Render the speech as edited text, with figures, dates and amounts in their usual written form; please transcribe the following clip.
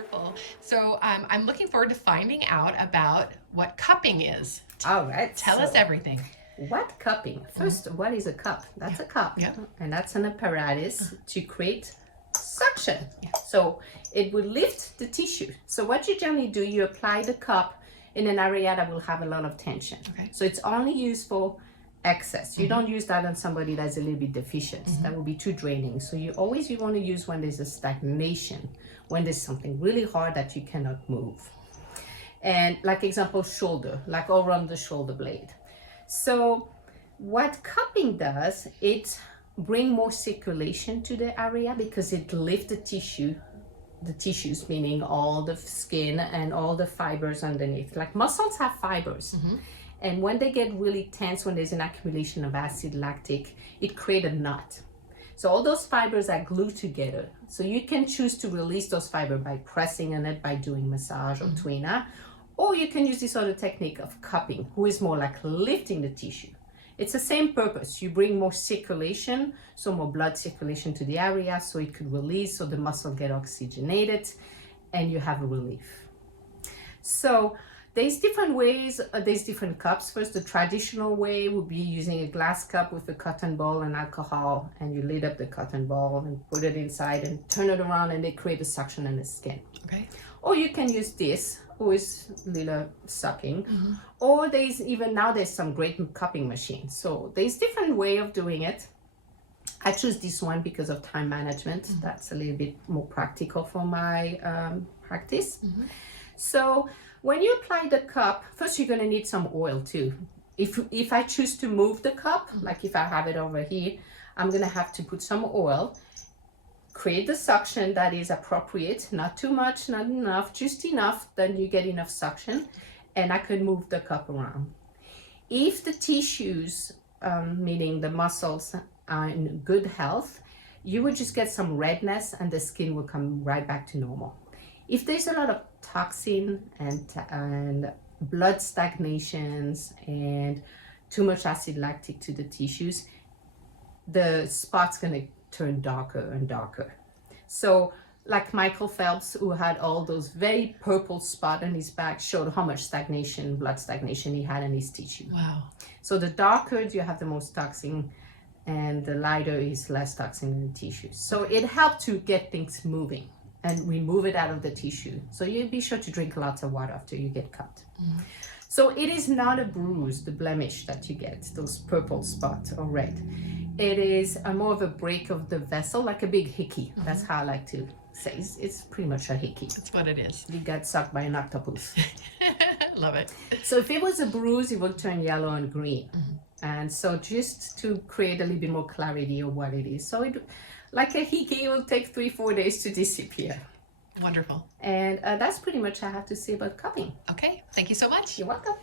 Wonderful. So I'm looking forward to finding out about what cupping is. All right. Tell us everything. What cupping? First, what is a cup? That's a cup. Yeah. And that's an apparatus to create suction. Yeah. So it will lift the tissue. So what you generally do, you apply the cup in an area that will have a lot of tension. Okay. So it's only used for excess. You don't use that on somebody that's a little bit deficient. That will be too draining. So you want to use when there's a stagnation, when there's something really hard that you cannot move. And like example, shoulder, like all around the shoulder blade. So what cupping does, it bring more circulation to the area because it lifts the tissues, meaning all the skin and all the fibers underneath. Like muscles have fibers. And when they get really tense, when there's an accumulation of acid lactic, it creates a knot. So all those fibers are glued together. So you can choose to release those fibers by pressing on it, by doing massage or tuina, or you can use this other technique of cupping, who is more like lifting the tissue. It's the same purpose. You bring more circulation, so more blood circulation to the area, so it could release, so the muscle get oxygenated, and you have a relief. So there's different ways, there's different cups. First, the traditional way would be using a glass cup with a cotton ball and alcohol, and you lid up the cotton ball and put it inside and turn it around, and they create a suction in the skin. Okay. Or you can use this, who is little sucking, or there's some great cupping machines. So there's different way of doing it. I choose this one because of time management. That's a little bit more practical for my practice. So when you apply the cup, first you're going to need some oil too. If I choose to move the cup, like if I have it over here, I'm going to have to put some oil, create the suction that is appropriate, not too much, not enough, just enough, then you get enough suction, and I could move the cup around. If the tissues, meaning the muscles, are in good health, you would just get some redness and the skin will come right back to normal. If there's a lot of toxin and blood stagnations and too much acid lactic to the tissues, the spot's going to turn darker and darker. So like Michael Phelps, who had all those very purple spots on his back, showed how much stagnation, blood stagnation he had in his tissue. Wow. So the darker you have, the most toxin, and the lighter is less toxin in the tissues. So it helped to get things moving and remove it out of the tissue. So you be sure to drink lots of water after you get cut. So it is not a bruise, the blemish that you get, those purple spots or red. It is more of a break of the vessel, like a big hickey. That's how I like to say. It's pretty much a hickey. That's what it is. You got sucked by an octopus. Love it. So if it was a bruise, it would turn yellow and green. And so just to create a little bit more clarity of what it is. So it, like a hickey, it will take 3-4 days to disappear. Wonderful. And that's pretty much I have to say about cupping. Okay, thank you so much. You're welcome.